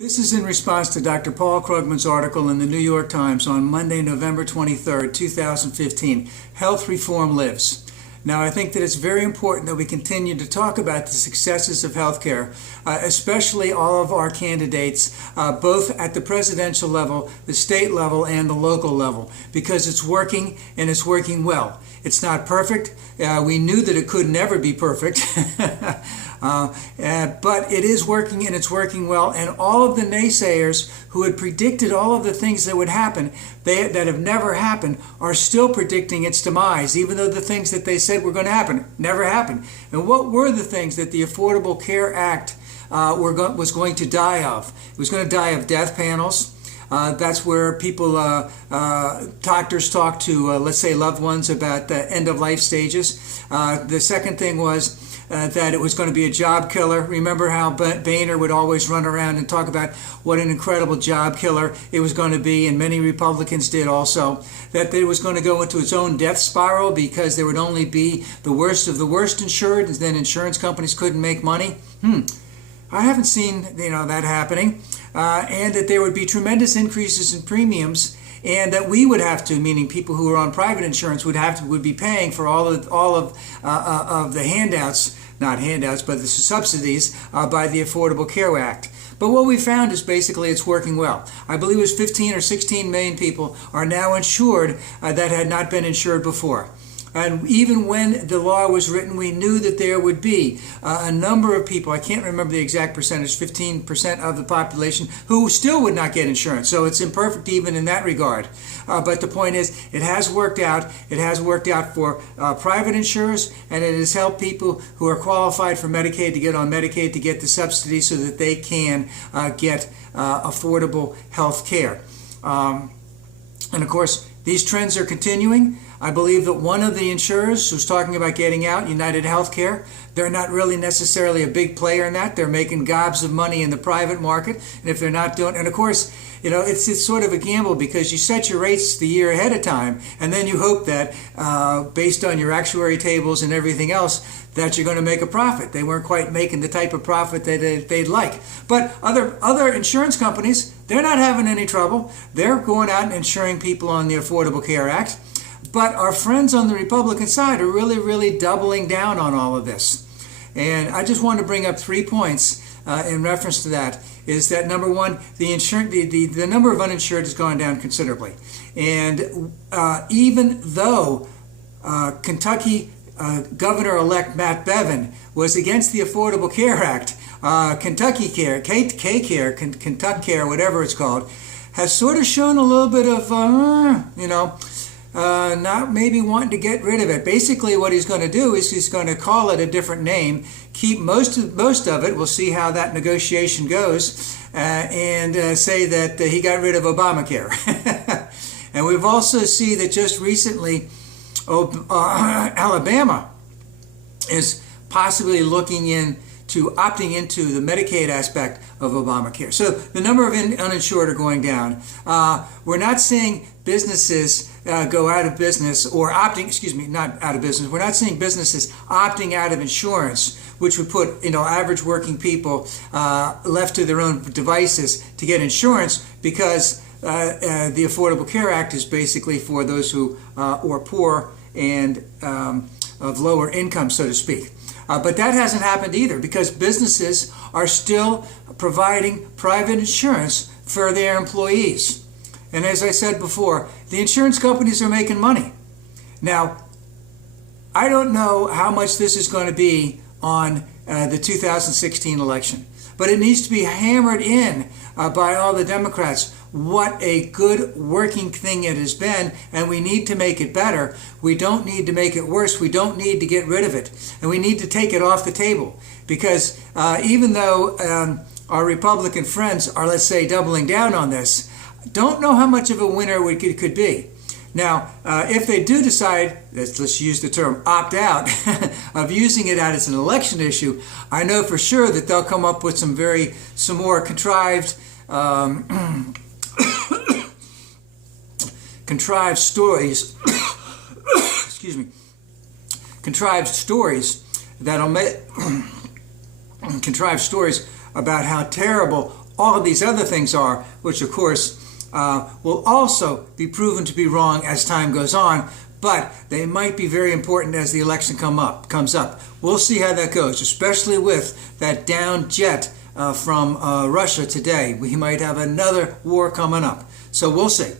This is in response to Dr. Paul Krugman's article in the New York Times on Monday, November 23, 2015, Health Reform Lives. Now, I think that it's very important that we continue to talk about the successes of healthcare, especially all of our candidates, both at the presidential level, the state level, and the local level, because it's working and it's working well. It's not perfect. We knew that it could never be perfect. But it is working and it's working well, and all of the naysayers who had predicted all of the things that would happen, that have never happened, are still predicting its demise, even though the things that they said were going to happen never happened. And what were the things that the Affordable Care Act was going to die of? It was going to die of death panels. That's where people, doctors talk to, let's say, loved ones about end-of-life stages. The second thing was that it was going to be a job killer. Remember how Boehner would always run around and talk about what an incredible job killer it was going to be, and many Republicans did also, that it was going to go into its own death spiral because there would only be the worst of the worst insured, and then insurance companies couldn't make money. I haven't seen that happening, and that there would be tremendous increases in premiums, and that we would have to, meaning people who are on private insurance, would be paying for all of the handouts, not handouts, but the subsidies by the Affordable Care Act. But what we found is basically it's working well. I believe it was 15 or 16 million people are now insured that had not been insured before. And even when the law was written, we knew that there would be a number of people, I can't remember the exact percentage, 15% of the population, who still would not get insurance. So it's imperfect even in that regard. But the point is, it has worked out. It has worked out for private insurers, and it has helped people who are qualified for Medicaid to get on Medicaid to get the subsidy so that they can get affordable health care. And of course, these trends are continuing. I believe that one of the insurers who's talking about getting out, United Healthcare, they're not really necessarily a big player in that. They're making gobs of money in the private market, and if they're not doing, and of course, it's sort of a gamble because you set your rates the year ahead of time, and then you hope that based on your actuary tables and everything else, that you're going to make a profit. They weren't quite making the type of profit that they'd like. But other insurance companies, they're not having any trouble. They're going out and insuring people on the Affordable Care Act. But our friends on the Republican side are really, really doubling down on all of this. And I just want to bring up 3 points in reference to that. Is that number one, the number of uninsured has gone down considerably. And even though Kentucky Governor-elect Matt Bevin was against the Affordable Care Act, Kentucky Care, K-Care, Kentucky Care, whatever it's called, has sort of shown a little bit of, not maybe wanting to get rid of it. Basically what he's going to do is he's going to call it a different name, keep most of it, we'll see how that negotiation goes, and say that he got rid of Obamacare. And we've also seen that just recently Alabama is possibly looking into opting into the Medicaid aspect of Obamacare. So the number of uninsured are going down. We're not seeing businesses go out of business or not out of business. We're not seeing businesses opting out of insurance, which would put average working people left to their own devices to get insurance, because the Affordable Care Act is basically for those who are poor and of lower income, so to speak. But that hasn't happened either, because businesses are still providing private insurance for their employees. And as I said before, the insurance companies are making money. Now, I don't know how much this is going to be on the 2016 election, but it needs to be hammered in by all the Democrats what a good working thing it has been, and we need to make it better. We don't need to make it worse. We don't need to get rid of it, and we need to take it off the table, because even though our Republican friends are, let's say, doubling down on this, don't know how much of a winner it could be. Now, if they do decide, let's use the term opt out, of using it as an election issue, I know for sure that they'll come up with some more contrived contrived stories contrived stories that'll make contrived stories about how terrible all of these other things are, which of course will also be proven to be wrong as time goes on, but they might be very important as the election comes up. We'll see how that goes, especially with that downed jet from Russia today. We might have another war coming up. So we'll see.